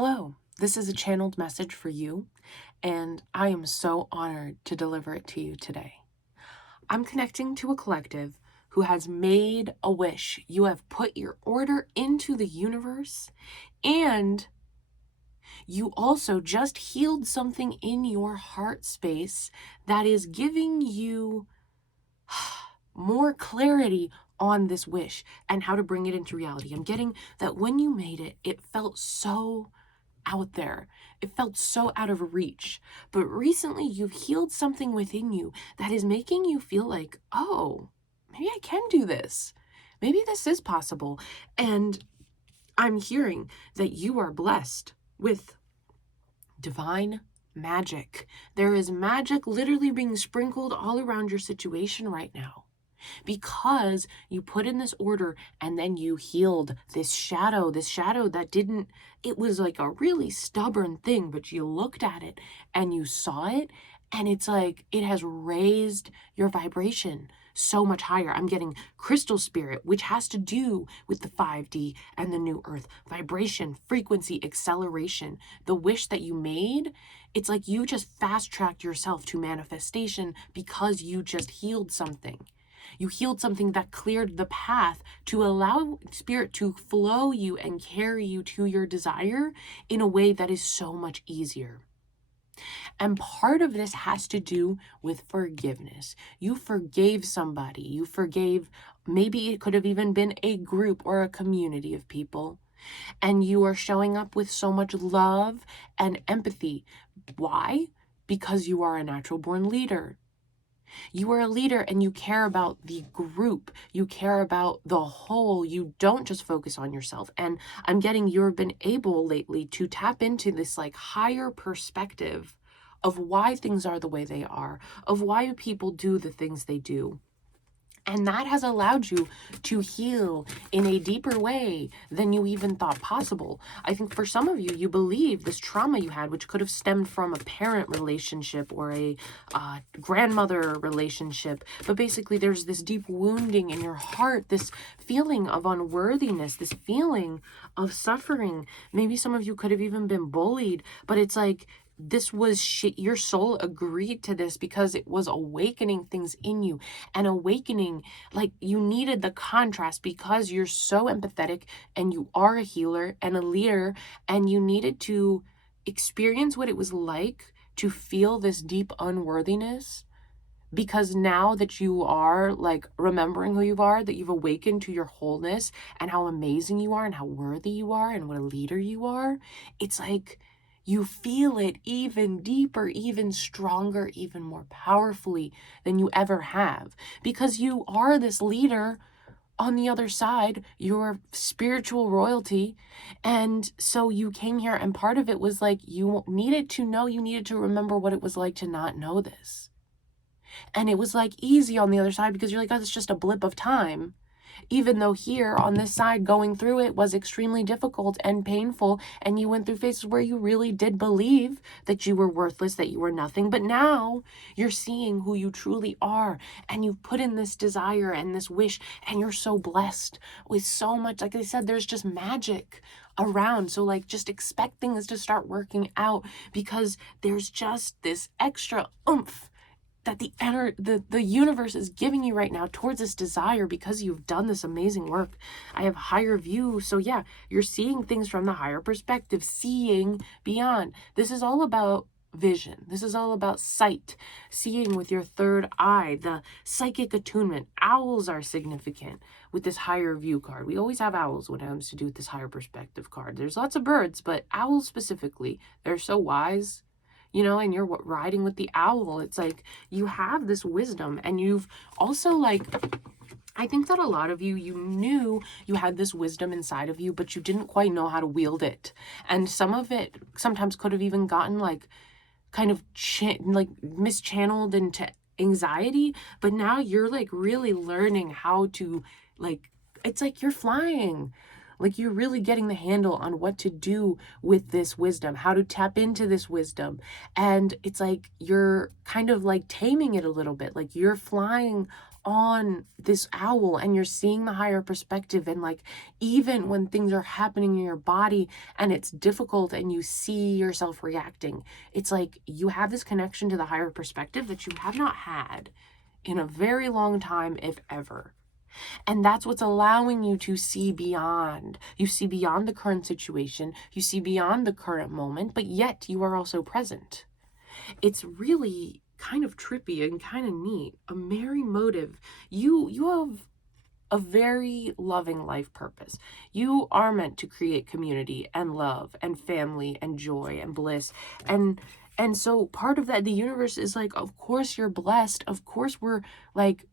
Hello, this is a channeled message for you, and I am so honored to deliver it to you today. I'm connecting to a collective who has made a wish. You have put your order into the universe, and you also just healed something in your heart space that is giving you more clarity on this wish and how to bring it into reality. I'm getting that when you made it, it felt so out there. It felt so out of reach. But recently you've healed something within you that is making you feel like, oh, maybe I can do this. Maybe this is possible. And I'm hearing that you are blessed with divine magic. There is magic literally being sprinkled all around your situation right now, because you put in this order and then you healed this shadow that didn't, it was like a really stubborn thing, but you looked at it and you saw it, and it's like it has raised your vibration so much higher. I'm getting crystal spirit, which has to do with the 5D and the new earth, vibration, frequency, acceleration. The wish that you made, it's like you just fast tracked yourself to manifestation because you just healed something. You healed something that cleared the path to allow spirit to flow you and carry you to your desire in a way that is so much easier. And part of this has to do with forgiveness. You forgave somebody. You forgave, maybe it could have even been a group or a community of people. And you are showing up with so much love and empathy. Why? Because you are a natural born leader. You are a leader and you care about the group. You care about the whole. You don't just focus on yourself. And I'm getting you've been able lately to tap into this like higher perspective of why things are the way they are, of why people do the things they do. And that has allowed you to heal in a deeper way than you even thought possible. I think for some of you, you believe this trauma you had, which could have stemmed from a parent relationship or a grandmother relationship. But basically, there's this deep wounding in your heart, this feeling of unworthiness, this feeling of suffering. Maybe some of you could have even been bullied, but it's like, this was shit. Your soul agreed to this because it was awakening things in you, and awakening, like you needed the contrast because you're so empathetic and you are a healer and a leader, and you needed to experience what it was like to feel this deep unworthiness, because now that you are like remembering who you are, that you've awakened to your wholeness and how amazing you are and how worthy you are and what a leader you are, it's like you feel it even deeper, even stronger, even more powerfully than you ever have, because you are this leader on the other side, your spiritual royalty. And so you came here, and part of it was like you needed to know, you needed to remember what it was like to not know this. And it was like easy on the other side because you're like, oh, it's just a blip of time. Even though here on this side, going through it was extremely difficult and painful, and you went through phases where you really did believe that you were worthless, that you were nothing. But now you're seeing who you truly are, and you've put in this desire and this wish, and you're so blessed with so much. Like I said, there's just magic around. So like just expect things to start working out, because there's just this extra oomph that the universe is giving you right now towards this desire, because you've done this amazing work. I have higher view. So yeah, you're seeing things from the higher perspective, seeing beyond. This is all about vision. This is all about sight, seeing with your third eye, the psychic attunement. Owls are significant with this higher view card. We always have owls when it comes to do with this higher perspective card. There's lots of birds, but owls specifically, they're so wise. You know, and you're riding with the owl. It's like you have this wisdom, and you've also like, I think that a lot of you, you knew you had this wisdom inside of you, but you didn't quite know how to wield it. And some of it sometimes could have even gotten like kind of like mischanneled into anxiety. But now you're like really learning how to like, it's like you're flying. Like you're really getting the handle on what to do with this wisdom, how to tap into this wisdom. And it's like you're kind of like taming it a little bit. Like you're flying on this owl and you're seeing the higher perspective, and like even when things are happening in your body and it's difficult and you see yourself reacting, it's like you have this connection to the higher perspective that you have not had in a very long time, if ever. And that's what's allowing you to see beyond. You see beyond the current situation, you see beyond the current moment, but yet you are also present. It's really kind of trippy and kind of neat. A merry motive. You have a very loving life purpose. You are meant to create community and love and family and joy and bliss. And so part of that, the universe is like, of course you're blessed. Of course we're like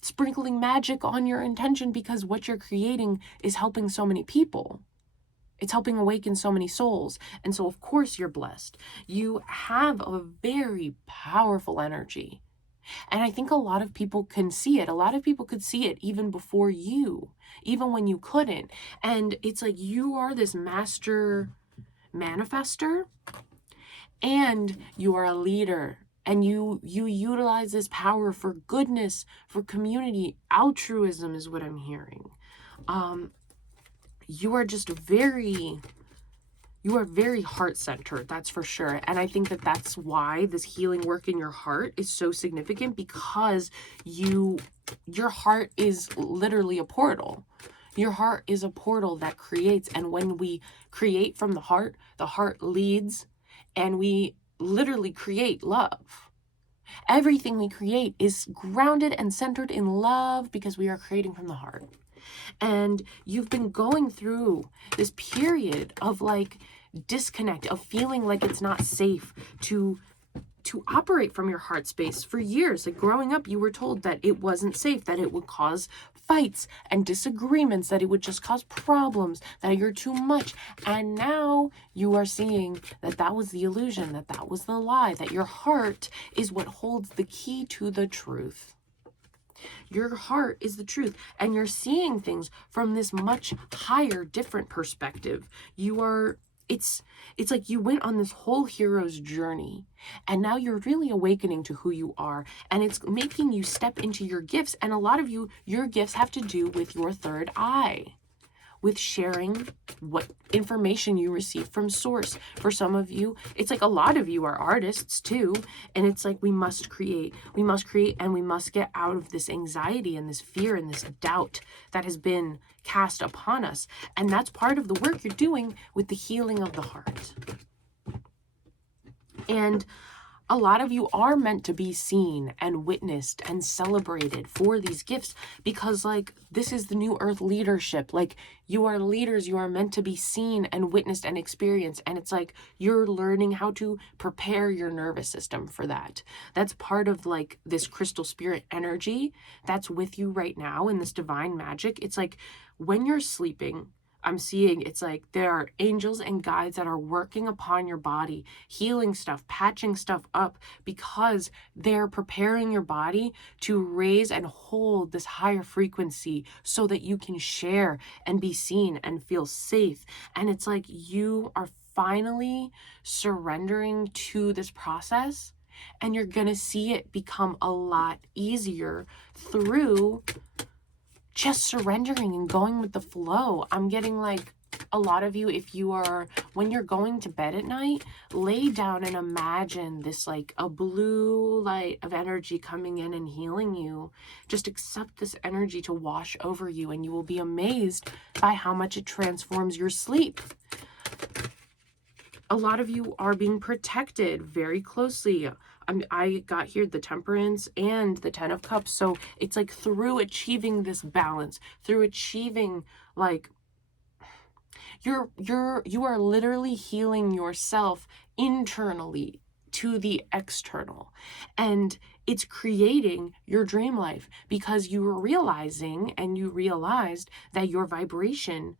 sprinkling magic on your intention, because what you're creating is helping so many people. It's helping awaken so many souls. And so, of course, you're blessed. You have a very powerful energy. And I think a lot of people can see it. A lot of people could see it even before you, even when you couldn't. And it's like you are this master manifester, and you are a leader. And you utilize this power for goodness, for community. Altruism is what I'm hearing. You are just very heart-centered, that's for sure. And I think that that's why this healing work in your heart is so significant, because your heart is literally a portal. Your heart is a portal that creates. And when we create from the heart leads, and we literally create love. Everything we create is grounded and centered in love, because we are creating from the heart. And you've been going through this period of like disconnect, of feeling like it's not safe to operate from your heart space for years. Like growing up, you were told that it wasn't safe, that it would cause fights and disagreements, that it would just cause problems, that you're too much. And now you are seeing that that was the illusion, that that was the lie, that your heart is what holds the key to the truth. Your heart is the truth, and you're seeing things from this much higher, different perspective. It's like you went on this whole hero's journey, and now you're really awakening to who you are, and it's making you step into your gifts. And a lot of your gifts have to do with your third eye, with sharing what information you receive from source. For some of you, it's like a lot of you are artists too. And it's like we must create, and we must get out of this anxiety and this fear and this doubt that has been cast upon us. And that's part of the work you're doing with the healing of the heart. And a lot of you are meant to be seen and witnessed and celebrated for these gifts, because like this is the new earth leadership. Like you are leaders, you are meant to be seen and witnessed and experienced. And it's like you're learning how to prepare your nervous system for that. That's part of like this crystal spirit energy that's with you right now in this divine magic. It's like when you're sleeping, I'm seeing it's like there are angels and guides that are working upon your body, healing stuff, patching stuff up, because they're preparing your body to raise and hold this higher frequency so that you can share and be seen and feel safe. And it's like you are finally surrendering to this process, and you're going to see it become a lot easier through just surrendering and going with the flow. I'm getting like a lot of you, if you are, when you're going to bed at night, lay down and imagine this like a blue light of energy coming in and healing you. Just accept this energy to wash over you, and you will be amazed by how much it transforms your sleep. A lot of you are being protected very closely. I got here the Temperance and the Ten of Cups. So it's like through achieving this balance, through achieving like you are literally healing yourself internally to the external. And it's creating your dream life, because you were realizing and you realized that your vibration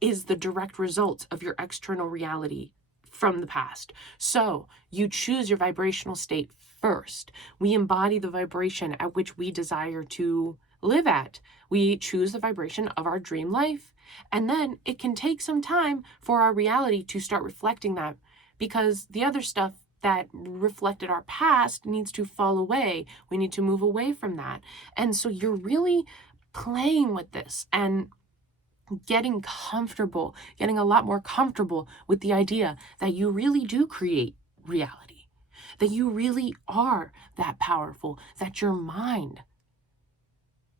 is the direct result of your external reality from the past. So you choose your vibrational state first. We embody the vibration at which we desire to live at. We choose the vibration of our dream life, and then it can take some time for our reality to start reflecting that, because the other stuff that reflected our past needs to fall away. We need to move away from that. And so you're really playing with this and getting comfortable, getting a lot more comfortable with the idea that you really do create reality, that you really are that powerful, that your mind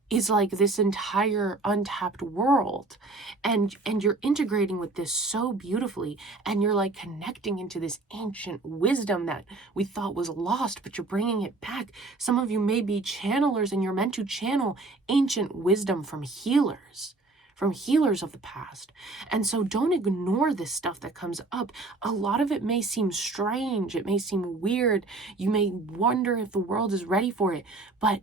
is like this entire untapped world, and you're integrating with this so beautifully, and you're like connecting into this ancient wisdom that we thought was lost, but you're bringing it back. Some of you may be channelers, and you're meant to channel ancient wisdom from healers of the past. And so don't ignore this stuff that comes up. A lot of it may seem strange, it may seem weird, you may wonder if the world is ready for it, but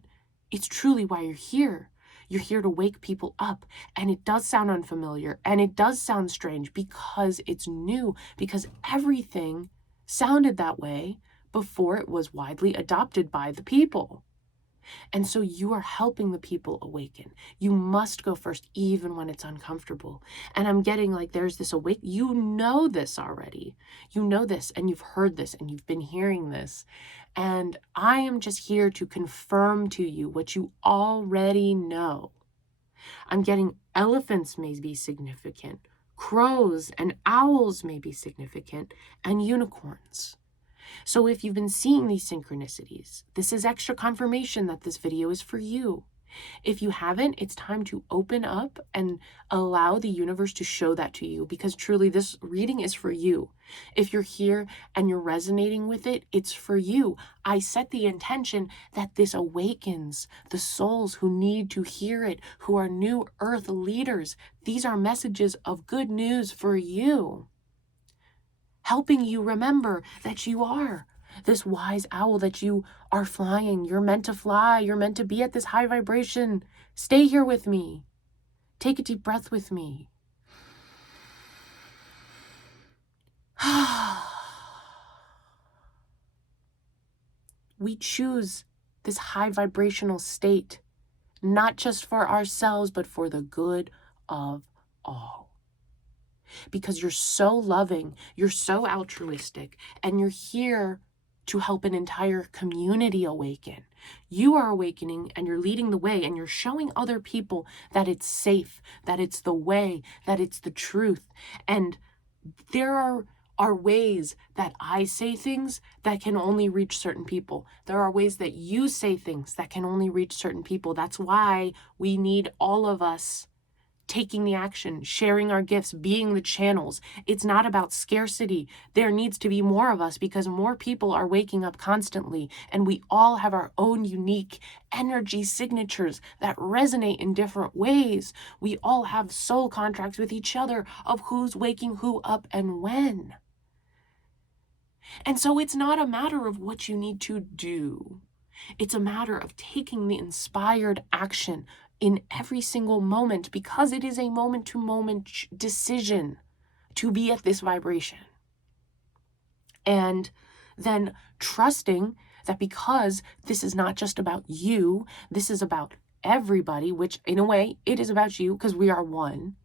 it's truly why you're here. You're here to wake people up. And it does sound unfamiliar, and it does sound strange because it's new, because everything sounded that way before it was widely adopted by the people. And so you are helping the people awaken. You must go first, even when it's uncomfortable. And I'm getting like there's this you know this already. You know this, and you've heard this, and you've been hearing this. And I am just here to confirm to you what you already know. I'm getting elephants may be significant, crows and owls may be significant, and unicorns. So if you've been seeing these synchronicities, this is extra confirmation that this video is for you. If you haven't, it's time to open up and allow the universe to show that to you, because truly this reading is for you. If you're here and you're resonating with it, it's for you. I set the intention that this awakens the souls who need to hear it, who are new earth leaders. These are messages of good news for you, helping you remember that you are this wise owl, that you are flying. You're meant to fly. You're meant to be at this high vibration. Stay here with me. Take a deep breath with me. We choose this high vibrational state, not just for ourselves, but for the good of all. Because you're so loving, you're so altruistic, and you're here to help an entire community awaken. You are awakening, and you're leading the way, and you're showing other people that it's safe, that it's the way, that it's the truth. And there are ways that I say things that can only reach certain people. There are ways that you say things that can only reach certain people. That's why we need all of us taking the action, sharing our gifts, being the channels. It's not about scarcity. There needs to be more of us, because more people are waking up constantly, and we all have our own unique energy signatures that resonate in different ways. We all have soul contracts with each other of who's waking who up and when. And so it's not a matter of what you need to do. It's a matter of taking the inspired action in every single moment, because it is a moment-to-moment decision to be at this vibration. And then trusting that because this is not just about you, this is about everybody, which in a way it is about you because we are one.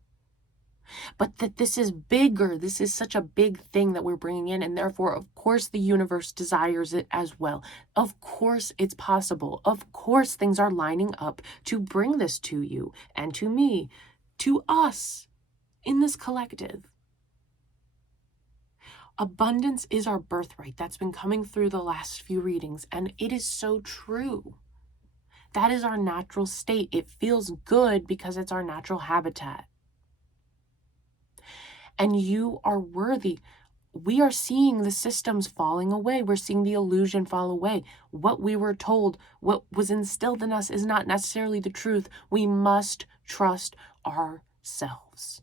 But that this is bigger. This is such a big thing that we're bringing in. And therefore, of course, the universe desires it as well. Of course, it's possible. Of course, things are lining up to bring this to you and to me, to us in this collective. Abundance is our birthright. That's been coming through the last few readings. And it is so true. That is our natural state. It feels good because it's our natural habitat. And you are worthy. We are seeing the systems falling away. We're seeing the illusion fall away. What we were told, what was instilled in us, is not necessarily the truth. We must trust ourselves.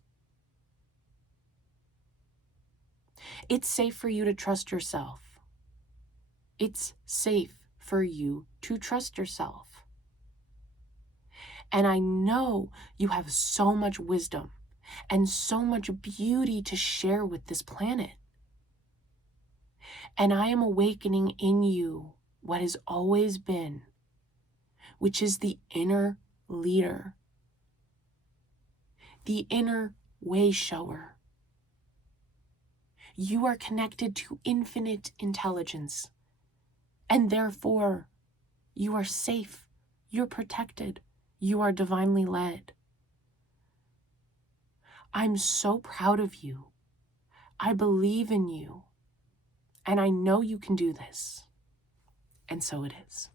It's safe for you to trust yourself. It's safe for you to trust yourself. And I know you have so much wisdom and so much beauty to share with this planet. And I am awakening in you what has always been, which is the inner leader, the inner way shower. You are connected to infinite intelligence, and therefore you are safe, you're protected, you are divinely led. I'm so proud of you. I believe in you, and I know you can do this. And so it is.